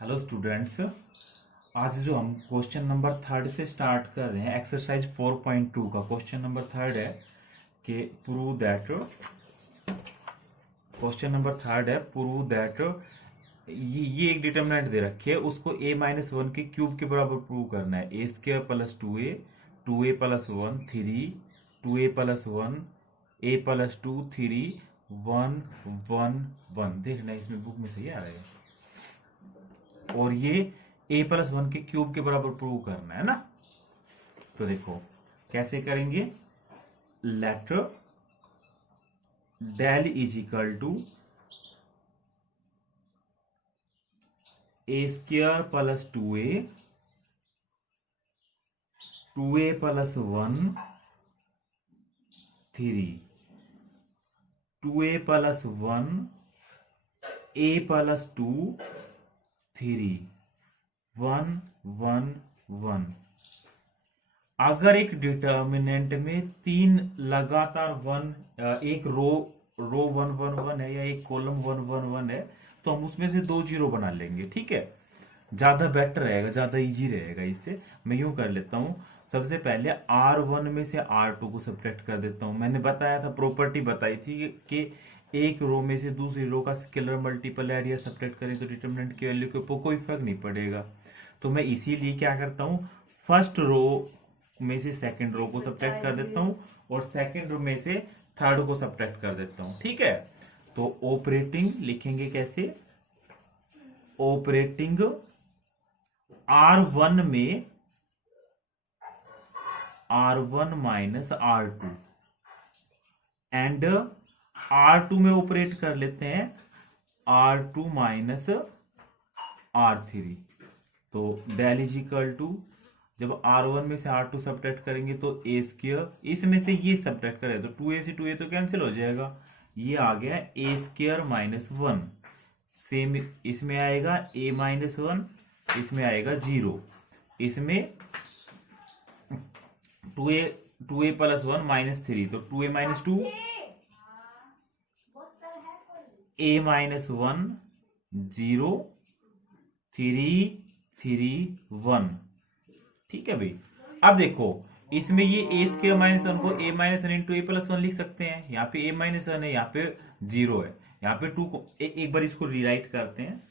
Hello students. आज जो हम क्वेश्चन नंबर थर्ड से स्टार्ट कर रहे हैं, एक्सरसाइज 4.2 का क्वेश्चन नंबर थर्ड है कि prove that. Question number third है प्रूव दैट ये एक डिटर्मिनेंट दे रखी है, उसको a-1 के क्यूब के बराबर प्रूव करना है। a² plus 2a plus 1 3 2a plus 1 a plus 2 3 1 1 1। देखना इसमें बुक में सही आ रहा है। और ये a+1 के क्यूब के बराबर प्रूव करना है ना। तो देखो कैसे करेंगे। Let del is equal to a² plus 2a plus 1 3 2a plus 1 a plus 2 3 1 1 1। अगर एक डिटर्मिनेंट में तीन लगातार एक रो रो 1 1 1 है या एक कॉलम 1 1 1 है, तो हम उसमें से दो जीरो बना लेंगे। ठीक है, ज्यादा बेटर रहेगा, ज्यादा इजी रहेगा। इससे मैं यूं कर लेता हूं। सबसे पहले R1 में से R2 को सब्ट्रैक्ट कर देता हूं। मैंने बताया था, प्रॉपर्टी बताई थी कि एक रो में से दूसरी रो का स्केलर मल्टीपल ऐड या सब्ट्रैक्ट करें तो डिटरमिनेंट की वैल्यू के ऊपर कोई फर्क नहीं पड़ेगा। तो मैं इसीलिए क्या करता हूं, फर्स्ट रो में से सेकंड रो को सब्ट्रैक्ट कर देता हूं और सेकंड रो में से थर्ड को सब्ट्रैक्ट कर देता हूं। ठीक है, तो ऑपरेटिंग लिखेंगे कैसे। ऑपरेटिंग R1 में R1 minus R2 and R2 में ऑपरेट कर लेते हैं R2 माइनस R3। तो डेल इज इक्वल टू, जब R1 में से R2 सब्ट्रैक्ट करेंगे तो a², इसमें से ये सब्ट्रैक्ट करें तो 2a से 2a तो कैंसिल हो जाएगा। ये आ गया a² माइनस 1। सेम इसमें आएगा a-1, इसमें आएगा 0। इसमें 2a प्लस 1 माइनस 3, तो 2a माइनस 2 a-1 0 3 3 1। ठीक है भाई। अब देखो इसमें ये a² -1 को a-1 इंटू a प्लस 1 लिख सकते हैं। यहाँ पे a-1 है, यहाँ पे 0 है, यहाँ पे 2 को एक बार इसको रिराइट करते हैं।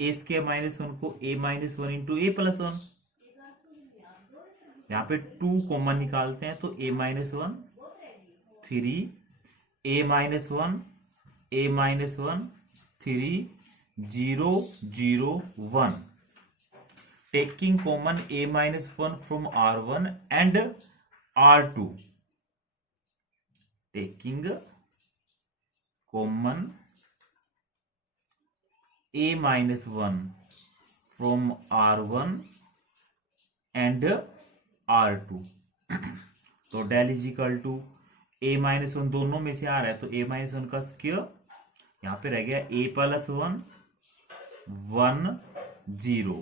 a² -1 को a-1 इंटू a प्लस 1, यहाँ पे 2 कॉमन निकालते हैं तो a-1 3 a-1 a-1 3 0 0 1। taking common a-1 from R1 and R2, taking common a-1 from R1 and R2। तो del is equal to a-1 दोनों में से आ रहा है तो a-1 का स्क्वायर, यहां पे रह गया a प्लस 1 1 0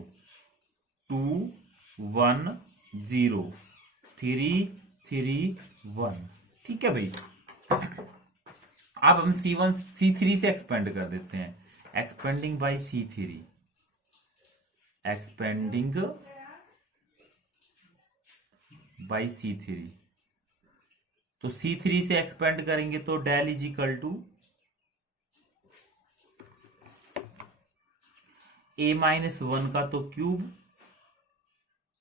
2 1 0 3 3 1। ठीक है भाई। अब हम C3 से एक्सपेंड कर देते हैं। Expanding by C3, expanding by C3। तो C3 से एक्सपेंड करेंगे तो del is equal to a-1 का तो क्यूब,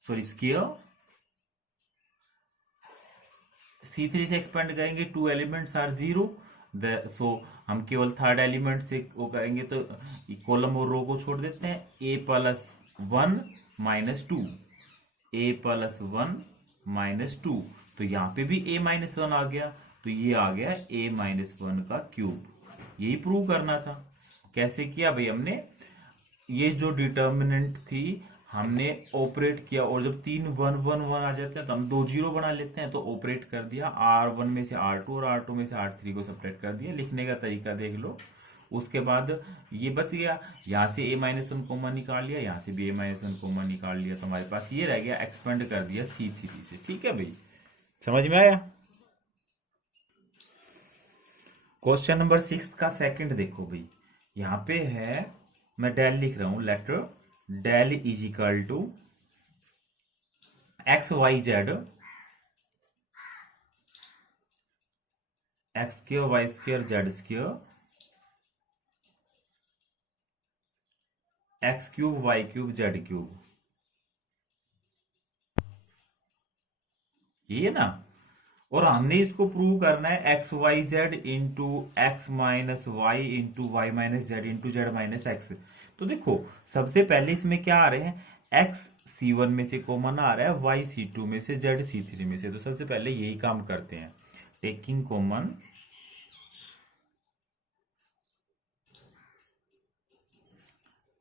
सॉरी स्क्वायर। C3 से एक्सपेंड करेंगे, 2 एलिमेंट्स आर 0, सो हम केवल थर्ड एलिमेंट से वो करेंगे तो कॉलम और रो को छोड़ देते हैं। a plus 1 minus 2 a plus 1 minus 2, तो यहाँ पे भी a-1 आ गया, तो ये आ गया a-1 का क्यूब। यही प्रूव करना था। कैसे किया भाई हमने, ये जो डिटर्मिनेंट थी हमने ऑपरेट किया, और जब 3 1 1 1 आ जाते हैं तो हम 2 0 बना लेते हैं, तो ऑपरेट कर दिया। R1 में से R2 और R2 में से R3 को सब्ट्रैक्ट कर दिया। लिखने का तरीका देख लो। उसके बाद ये बच गया, यहाँ से a-1 कॉमन निकाल लिया, यहाँ से भी a-1 कॉमन निकाल लिया, तो हमारे पास ये रह गया। एक्सपेंड कर दिया C3 से। ठीक है भाई, समझ में आया। क्वेश्चन नंबर 6 का सेकंड देखो भाई। यहाँ पे है, मैं डेल लिख रहा हूं, letter del is equal to x y z, x square y square z square, x cube y cube z cube, ये है ना। और हमने इसको प्रूव करना है x y z into x minus y into y minus z into z minus x. तो देखो सबसे पहले इसमें क्या आ रहे हैं, एक्स C1 में से कॉमन आ रहा है, वाई C2 में से, जेड C3 में से। तो सबसे पहले यही काम करते हैं, taking common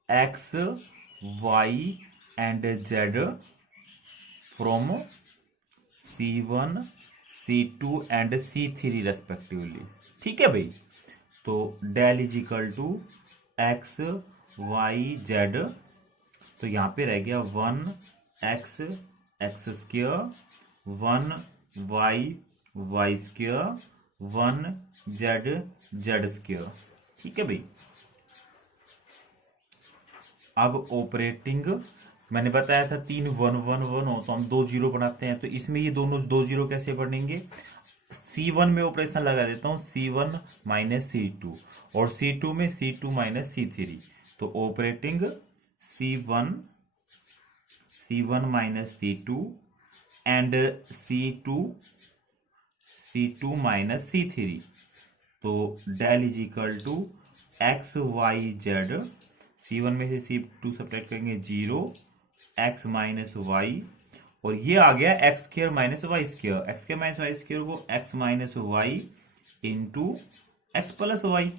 x y and z from C1 C2 and C3 respectively. ठीक है भाई। तो del is equal to x y z, तो यहां पे रह गया 1x x square, 1y y square, 1z z square. ठीक है भाई। अब ऑपरेटिंग मैंने बताया था 3 1 1 1 हो तो हम 2 0 बनाते हैं, तो इसमें ये दोनों 2 0 कैसे बनेंगे, C1 में ऑपरेशन लगा देता हूं, C1 माइनस C2, और C2 में C2 माइनस C3। तो operating C1 minus C2 and C2 minus C3। तो del is equal to x y z, C1 में से C2 सब्ट्रैक्ट करेंगे 0, एक्स माइनस वाई, और ये आ गया x square minus y square, x square minus y square को x minus y into x plus y,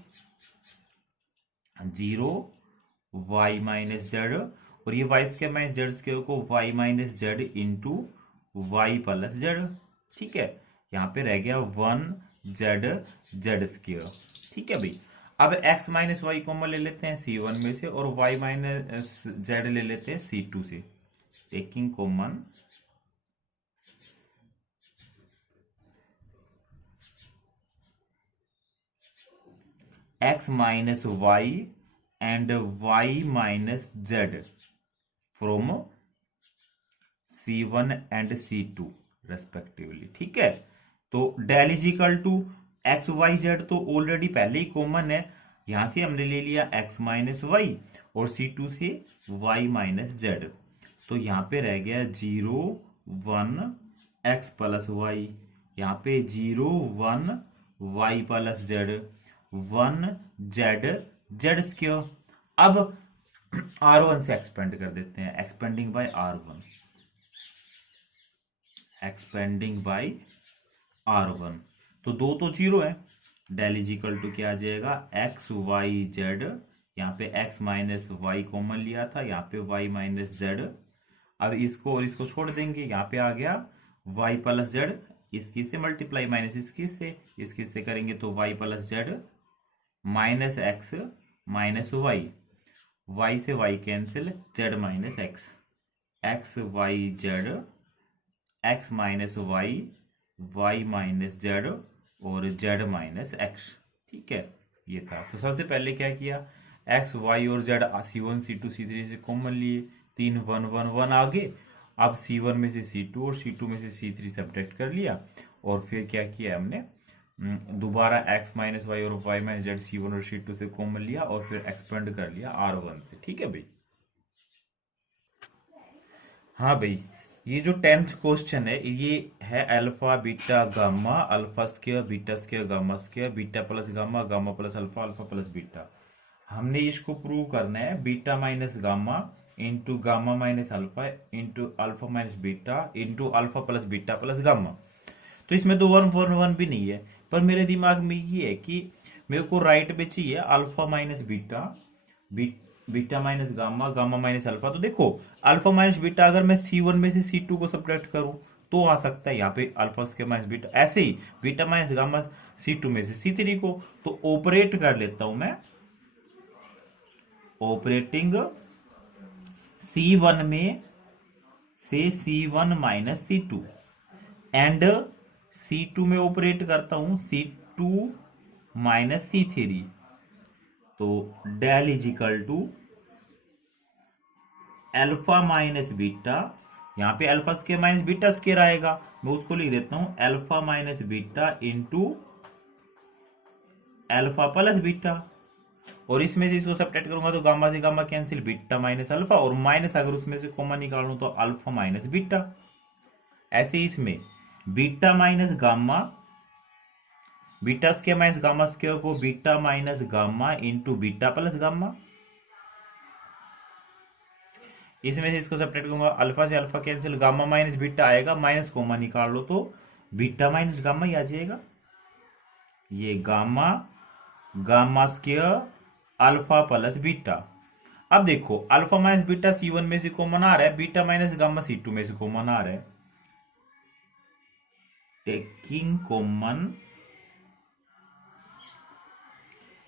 0 y minus z, और ये y square minus z square को y minus z into y plus z. ठीक है, यहां पे रह गया 1 जेड जेड स्क्र। ठीक है भाई। अब x माइनस वाई कॉमन ले लेते हैं C1 में से, और y माइनस जेड ले लेते हैं C2 से, taking common x minus y and y minus z from C1 and C2 respectively. ठीक है। तो del is equal to x y z तो ऑलरेडी पहले ही कॉमन है, यहां से हमने ले लिया x माइनस वाई, और C2 से y माइनस जेड। तो यहां पे रह गया 0 1 x प्लस वाई, यहां पे 0 1 y plus Z, 1 Z Z square. अब R1 से एक्सपेंड कर देते हैं, expanding by R1, expanding by R1। तो 2 तो 0 है, डेल इज इक्वल टू क्या आ जाएगा, एक्स वाई जेड, यहाँ पे x माइनस वाई कॉमन लिया था, यहाँ पे y माइनस जेड। अब इसको और इसको छोड़ देंगे, यहाँ पे आ गया y प्लस जेड, इसकी से मल्टीप्लाई माइनस इसकी से करेंगे तो y plus z minus x minus y, y से y cancel, z minus x, x y z, x minus y, y minus z, और जेड माइनस एक्स। ठीक है, ये था। तो सबसे पहले क्या किया, एक्स वाई और जेड C1 C2 C3 से कॉमन लिए, 3 1 1 1 आगे। अब C1 में से C2 और C2 में से C3 सब्ट्रैक्ट कर लिया, और फिर क्या किया हमने, दोबारा x माइनस वाई और y माइनस जेड C1 और C2 से कॉमन लिया, और फिर एक्सपेंड कर लिया R1 से। ठीक है भाई। हाँ भाई, ये जो 10th क्वेश्चन है, ये है alpha beta gamma, alpha square beta square gamma square, beta plus gamma, gamma plus alpha, alpha plus beta. हमने इसको प्रूव करना है, beta minus gamma into gamma minus alpha into alpha minus beta into alpha plus beta plus gamma. तो इसमें तो 1 1 1 भी नहीं है, पर मेरे दिमाग में ये है कि मेरे को राइट में चाहिए alpha minus beta, beta minus gamma, gamma minus alpha. तो देखो अल्फा माइनस बीटा अगर मैं C1 में से C2 को सब्ट्रैक्ट करूं तो आ सकता है यहाँ पे अल्फा स्क्वायर माइनस बीटा, ऐसे ही बीटा माइनस गामा C2 में से C3 को। तो ऑपरेट कर लेता हूं मैं, ऑपरेटिंग C1 में से C1 minus C2 and C2 में ऑपरेट करता हूं C2 माइनस C3। तो del is equal to alpha minus beta, यहाँ पे alpha square minus beta square आएगा, मैं उसको लिख देता हूं alpha minus beta into alpha plus beta, और इसमें से इसको सब्ट्रैक्ट करूंगा तो गामा से gamma cancel, beta minus alpha, और माइनस अगर उसमें से कॉमन निकालूं तो अल्फा माइनस बीटा। ऐसे इसमें beta minus gamma, beta square minus gamma square को beta minus gamma into beta plus gamma, इसमें से इसको सब्ट्रैक्ट करूंगा, अल्फा से alpha cancel, gamma minus beta आएगा, माइनस कॉमन निकाल लो तो बीटा माइनस गामा ही आ जाएगा। ये gamma, gamma square alpha plus beta. अब देखो अल्फा माइनस बीटा C1 में से कॉमन आ रहा है, बीटा माइनस गामा C2 में से कॉमन आ रहा है। Taking common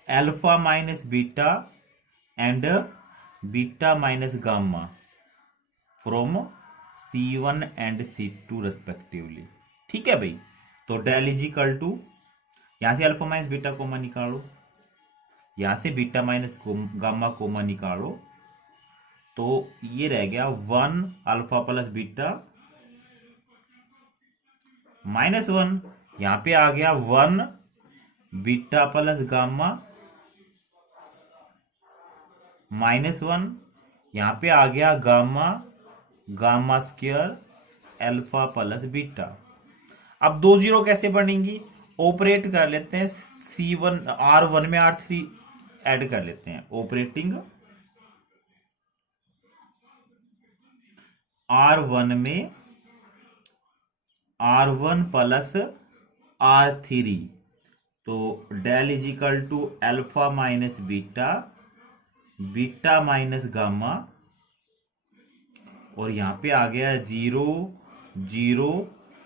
alpha minus beta and beta minus gamma from C1 and C2 respectively. ठीक है भाई, तो डेल इज इक्वल टू, यहां से अल्फा माइनस बीटा कॉमन निकालो, यहां से बीटा माइनस गामा कॉमन निकालो, तो ये रह गया 1 अल्फा प्लस बीटा माइनस 1, यहां पे आ गया 1 बीटा प्लस गामा माइनस 1, यहां पे आ गया gamma, gamma square alpha plus beta. अब दो जीरो कैसे बनेंगी, ऑपरेट कर लेते हैं, C1 R1 में R3 ऐड कर लेते हैं, ऑपरेटिंग R1 में R1 प्लस R3, तो del is equal to alpha minus beta, beta minus gamma, और यहां पे आ गया 0 0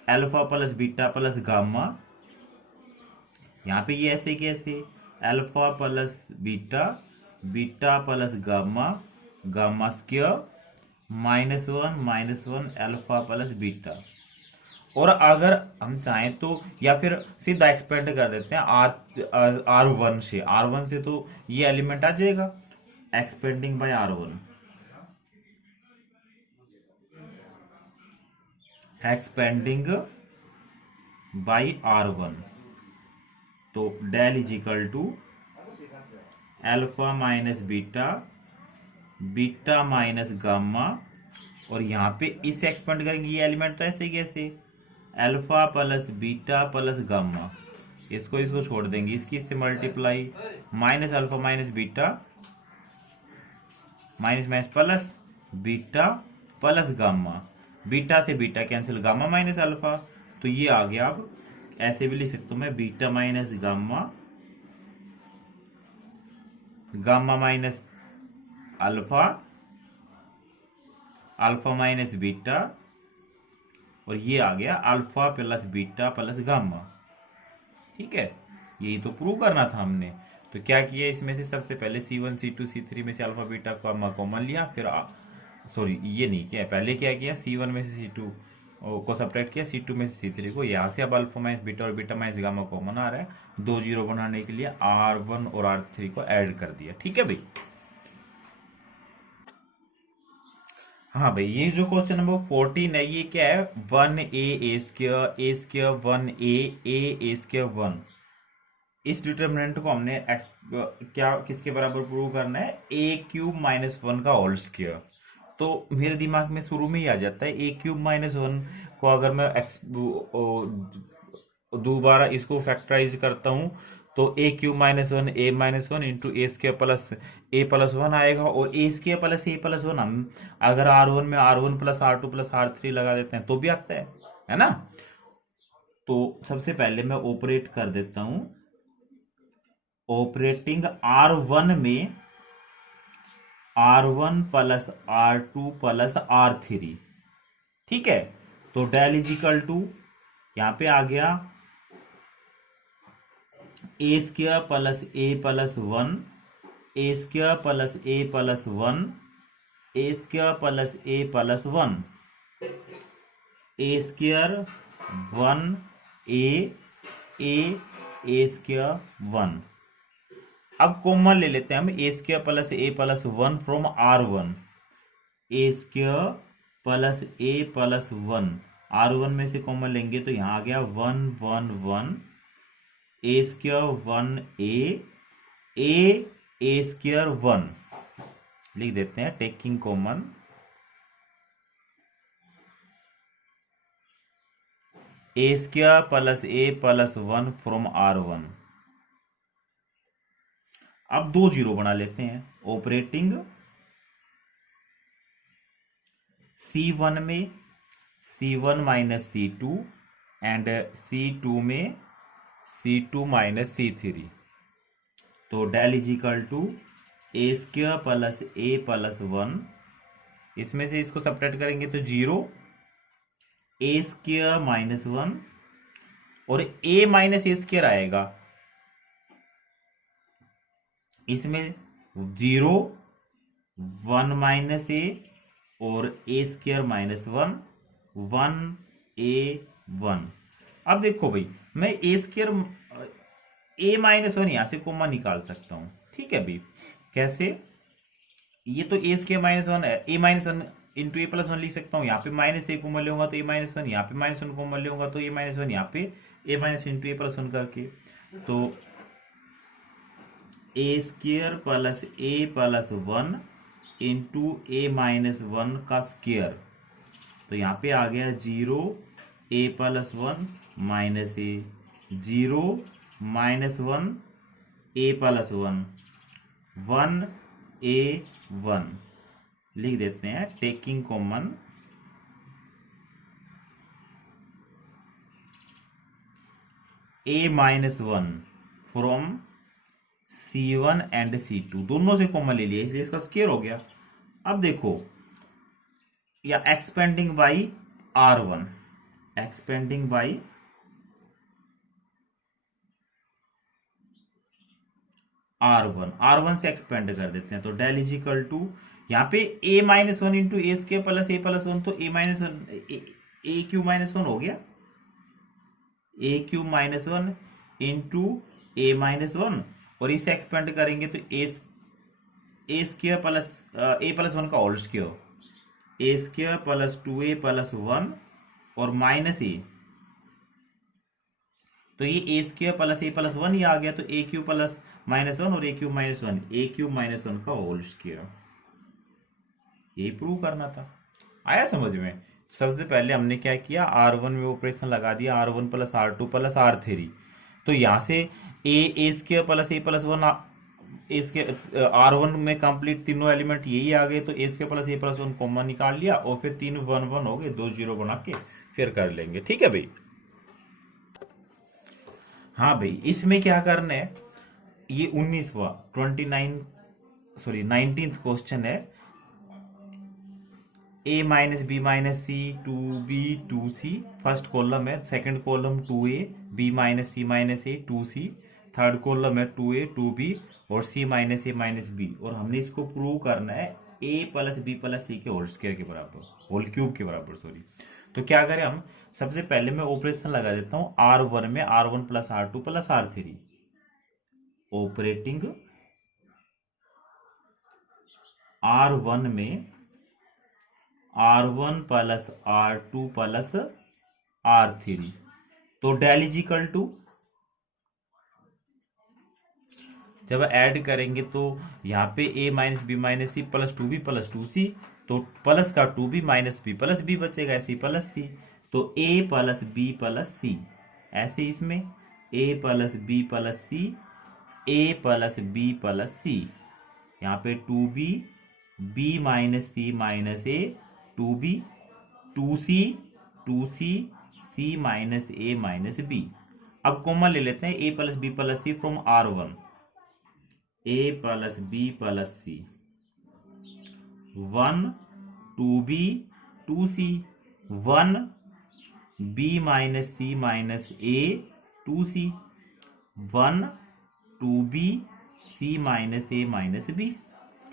alpha plus beta plus gamma, यहां पे ये ऐसे कैसे, alpha plus beta, beta plus gamma, gamma square minus 1 alpha plus beta. और अगर हम चाहें तो या फिर सीधा एक्सपेंड कर देते हैं R1 से, R1 से तो ये एलिमेंट आ जाएगा, expanding by R1, expanding by R1, तो del is equal to alpha minus beta, beta minus gamma, और यहां पे इसे एक्सपेंड करेंगे, ये एलिमेंट तो ऐसे कैसे, alpha plus beta plus gamma, इसको इसको छोड़ देंगे, इसकी इससे multiply, minus alpha minus beta, minus minus plus beta plus gamma, beta से beta cancel, gamma minus alpha, तो ये आ गया। अब ऐसे भी लिख सकता हूं मैं, beta minus gamma, gamma minus alpha, alpha minus beta, और ये आ गया alpha plus beta plus gamma. ठीक है, यही तो प्रूव करना था हमने। तो क्या किया, इसमें से सबसे पहले C1 C2 C3 में से अल्फा बीटा गामा कॉमन लिया, फिर सॉरी ये नहीं किया, पहले क्या किया, C1 में से C2 को सब्ट्रैक्ट किया, C2 में से C3 को, यहाँ से अब अल्फा माइनस बीटा और बीटा माइनस गामा कॉमन आ रहा है, दो जीरो बनाने के लिए R1 और R3 को ऐड कर दिया। ठीक है भाई, हाँ भाई, ये जो क्वेश्चन नंबर 14 है, ये क्या है, 1a स्क्वायर 1a स्क्वायर 1, इस डिटर्मिनेंट को हमने क्या किसके बराबर प्रूव करना है, a³ माइनस 1 का होल स्क्वायर। तो मेरे दिमाग में शुरू में ही आ जाता है, a³ माइनस 1 को अगर मैं दोबारा इसको फैक्टराइज करता हूं तो a³ minus 1 a minus 1 into A square plus a plus 1 आएगा, और a square plus a plus 1 हम अगर R1 में R1 plus R2 plus R3 लगा देते हैं तो भी आता है ना। तो सबसे पहले मैं ऑपरेट कर देता हूं, ऑपरेटिंग R1 में R1 plus R2 plus R3। ठीक है, तो डेल इज इक्वल टू, यहां पे आ गया a square plus a plus 1, a square plus a plus 1, a square plus a plus 1, a square 1 a square 1। अब कॉमन ले लेते हैं हम, a square plus a plus 1 from R1, A square plus a plus 1, R1 में से common लेंगे तो यहाँ आ गया 1 1 1, ए स्क्वायर 1 ए स्क्वायर 1 लिख देते हैं, taking common A square plus a plus 1 from R1। अब 2 जीरो बना लेते हैं, ऑपरेटिंग C1 में C1 minus C2 and C2 में C2 माइनस C3। तो del is equal to a square plus a plus 1, इसमें से इसको सब्ट्रैक्ट करेंगे तो 0, ए स्क्वायर माइनस 1 और ए माइनस ए स्क्वायर आएगा, इसमें 0 1 माइनस ए और ए स्क्वायर माइनस 1 1 ए 1। अब देखो भाई, मैं ए स्क्वायर ए माइनस 1 यहां से कॉमन निकाल सकता हूं, ठीक है भाई। कैसे? ये तो ए स्क्वायर माइनस 1 है, ए माइनस 1 इंटू ए प्लस 1 लिख सकता हूँ। यहाँ पे माइनस ए कॉमन लूंगा तो ए माइनस 1, यहाँ पे माइनस 1 कॉमन लूंगा तो ए माइनस 1, यहाँ पे ए माइनस इंटू ए प्लस 1 करके, तो ए स्क्वायर प्लस 1 इंटू ए माइनस 1 का स्क्वायर, तो यहाँ पे आ गया 0 ए प्लस 1 माइनस ए, 0 माइनस 1 ए प्लस 1 1 ए 1 लिख देते हैं, taking common A minus 1 from C1 and C2, दोनों से कॉमन ले लिया इसलिए इसका स्क्वायर हो गया। अब देखो, या expanding by R1, expanding by R1 से एक्सपेंड कर देते हैं, तो डेल इज इक्वल टू यहाँ पे a minus 1 into A square plus a plus 1, तो a minus 1 A cube minus 1 हो गया, ए क्यूब माइनस 1 इंटू ए माइनस 1, और इसे एक्सपेंड करेंगे तो ए स्क्वायर प्लस ए प्लस 1 का होल स्क्वायर, ए स्क्वायर प्लस 2a प्लस 1 और माइनस ए, तो ये ए स्क्वायर प्लस ए प्लस 1 ही आ गया, तो ए क्यूब प्लस माइनस 1 और ए क्यूब माइनस 1, ए क्यूब माइनस 1 का होल स्क्वायर, यही प्रूव करना था। आया समझ में? सबसे पहले हमने क्या किया, R1 में ऑपरेशन लगा दिया, R1 plus R2 plus R3, तो यहां से ए square plus a plus 1 R1 में कंप्लीट तीनों एलिमेंट यही आ गए, तो ए square plus a plus 1 common निकाल लिया और फिर 3 1 1 हो गए, 2 0 बना के फिर कर लेंगे, ठीक है भाई। हाँ भाई, इसमें क्या करना है, ये 19th क्वेश्चन है, a minus b minus c 2b 2c, first column है, second column 2a b minus c minus a 2c, third column है 2a 2b और c minus a minus b, और हमने इसको प्रूव करना है a plus b plus c के whole square के बराबर, होल क्यूब के बराबर, सॉरी। तो क्या करें हम, सबसे पहले मैं ऑपरेशन लगा देता हूं R1 में, R1 plus R2 plus R3, operating R1 में R1 plus R2 plus R3, तो डेल इज इक्वल टू, जब ऐड करेंगे तो यहाँ पे a minus b minus c plus 2b plus 2c, तो प्लस का 2b minus B plus B बचेगा, ऐसे प्लस सी, तो a plus b plus c, ऐसे इसमें a plus b plus c, a plus b plus c, यहाँ पे 2b b minus c minus a 2b 2c 2c c minus a minus b। अब common ले लेते हैं a plus b plus c from R1, a plus b plus c 1 2b 2c 1 b minus c minus a 2c 1 2b c minus a minus b,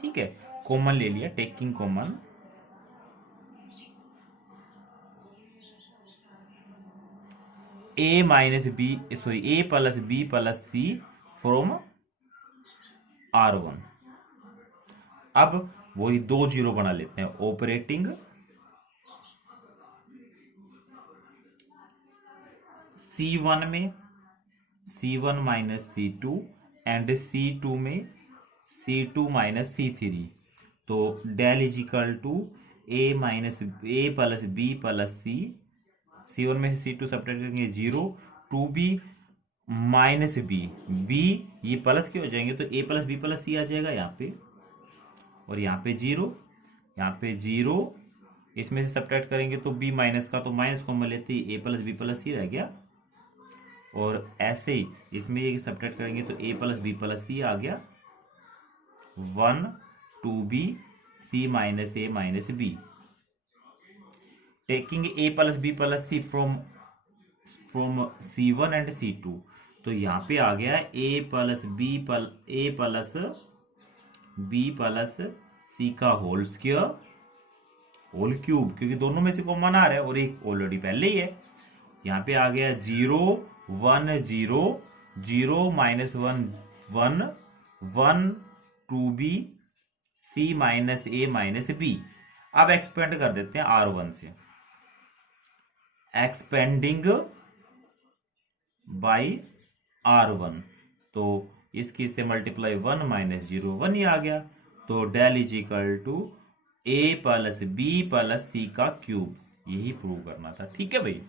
ठीक है। Common ले लिया, taking common, a minus b sorry a plus b plus c from R1। अब वही 2 zero बना लेते हैं। Operating C1 में C1 minus C2 and C2 में C2 माइनस C3। तो del is equal to A minus A plus B plus C। C1 में से C2 सब्ट्रैक्ट करेंगे 0, 2B माइनस B ये प्लस के हो जाएंगे तो A plus B plus C आ जाएगा यहाँ पे, और यहाँ पे 0, यहाँ पे 0, इसमें से सब्ट्रैक्ट करेंगे तो B माइनस का तो माइनस कॉमन लेते ही A plus B plus C रह गया, और ऐसे ही इसमें ये सब्ट्रैक्ट करेंगे तो A plus B plus C आ गया, 1 2B C minus A minus B। Taking A plus B plus C from C1 and C2, तो यहाँ पे आ गया A plus B plus C का होल स्क्वायर होल क्यूब, क्योंकि दोनों में से कॉमन आ रहा है और एक ऑलरेडी पहले ही है। यहाँ पे आ गया 0 1 0 0 minus 1 1 1 2B C minus A minus B। अब एक्सपेंड कर देते हैं R1 से, एक्सपेंडिंग बाई R1, तो इसकी से मल्टीप्लाई 1 माइनस 0 1 ही आ गया। तो del is equal to A plus B plus C का क्यूब, यही प्रूव करना था। ठीक है भाई,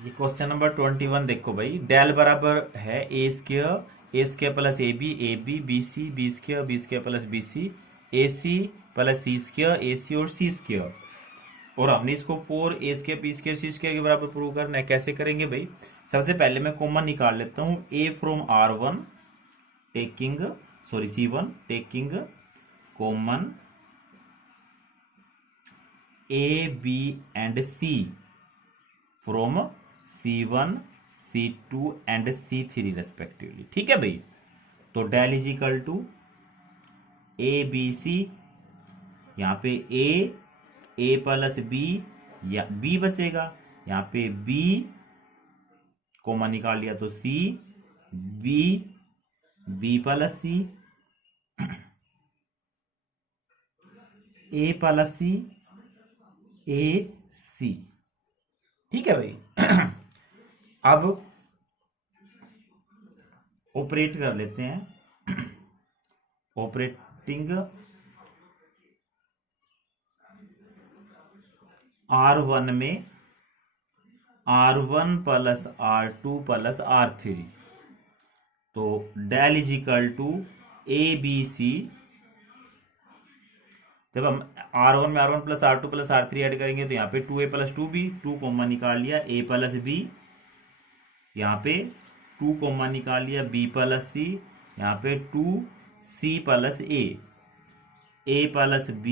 ये क्वेश्चन नंबर 21 देखो भाई। डेल बराबर है a square plus a b square plus b c plus c c और सी स्क्र, और हमने इसको 4 a square b square c square के बराबर प्रूव करना है। कैसे करेंगे भाई? सबसे पहले मैं कॉमन निकाल लेता हूं a from R1 taking C1 taking common A B and C from C1 C2 and C3 respectively. ठीक है भाई, तो del is equal to A B C, यहाँ पे A प्लस B या B बचेगा, यहाँ पे B कॉमन निकाल लिया तो C B plus C A plus C A C। ठीक है भाई अब ऑपरेट कर लेते हैं। ऑपरेटिंग R1 में R1 plus R2 plus R3, तो del is equal to ABC। जब हम R1 में R1 plus R2 plus R3 add करेंगे तो यहाँ पे 2A प्लस 2B, 2 कॉमन निकाल लिया, A प्लस B, यहाँ पे 2 कॉमन निकाल लिया, B प्लस C, यहाँ पे 2C plus A plus B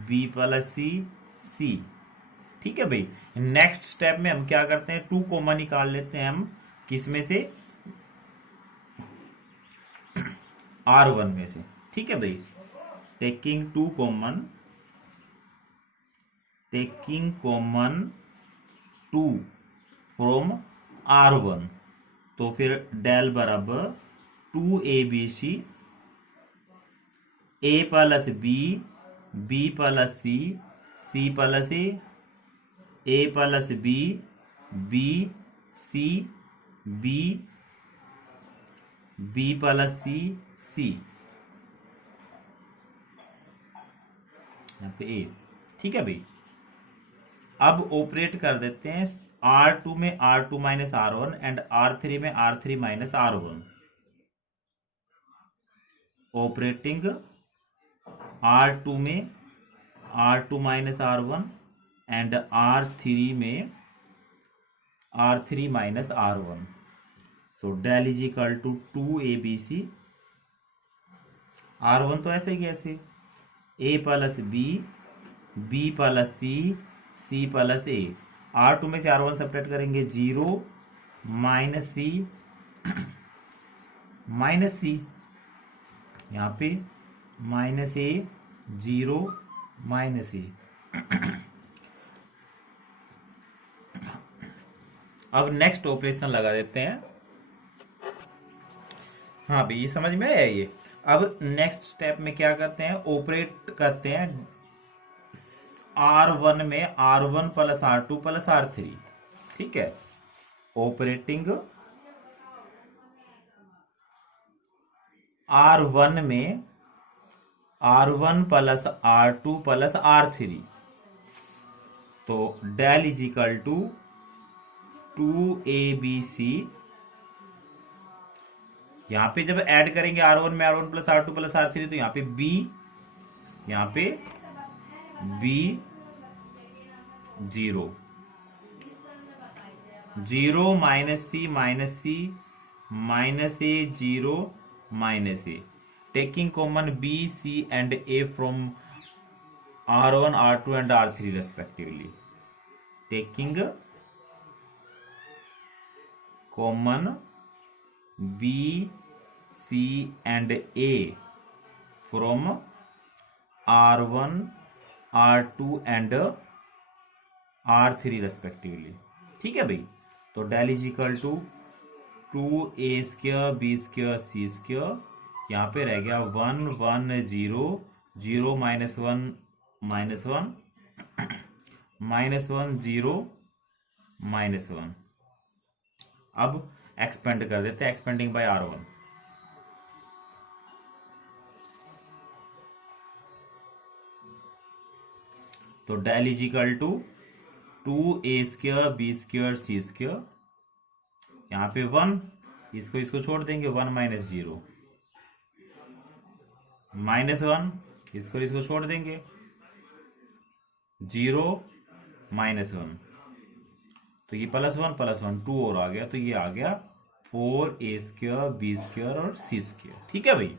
B plus C। ठीक है भाई, नेक्स्ट स्टेप में हम क्या करते हैं, 2 कॉमन निकाल लेते हैं हम किसमें से, R1 में से। ठीक है भाई, टेकिंग कॉमन 2 फ्रॉम R1, तो फिर डेल बराबर 2ABC A plus B plus C plus A plus B C B plus C यहाँ पे A। ठीक है भाई, अब ऑपरेट कर देते हैं R2 में R2 minus R1 and R3 में R3 minus R1। Operating R2 में R2 minus R1 and R3 में R3 minus R1, so del is equal to 2ABC। R1 तो ऐसे ही कैसे, A plus B plus C plus A। R2 में से R1 subtract करेंगे 0 माइनस C, यहाँ पे माइनस A 0 माइनस ए। अब नेक्स्ट ऑपरेशन लगा देते हैं। हाँ भाई, ये समझ में आया ये। अब नेक्स्ट स्टेप में क्या करते हैं, ऑपरेट करते हैं R1 में R1 plus R2 plus R3। ठीक है, ऑपरेटिंग R1 में R1 plus R2 plus R3। तो del is equal to 2ABC। यहां पे जब ऐड करेंगे R1 में R1 plus R2 plus R3, तो यहां पे B, यहां पे B 0 0 minus C minus C minus A 0 minus A, taking common B C and A from R1 R2 and R3 respectively. Taking common B C and A from R1 R2 and R3 respectively. ठीक है भाई, तो del is equal to 2A square B square C square, यहाँ पे रह गया 1 1 0 0 minus 1 minus 1 minus 1 0 minus 1। अब expand कर देते हैं, एक्सपेंडिंग बाय R1। तो del is equal to 2A square B square C square, यहाँ पे 1, इसको छोड़ देंगे, 1 माइनस 0 माइनस 1, इसको छोड़ देंगे, 0 माइनस 1, तो ये प्लस 1 2 और आ गया, तो ये आ गया 4A स्क्वायर B स्क्वायर और C स्क्वायर। ठीक है भाई।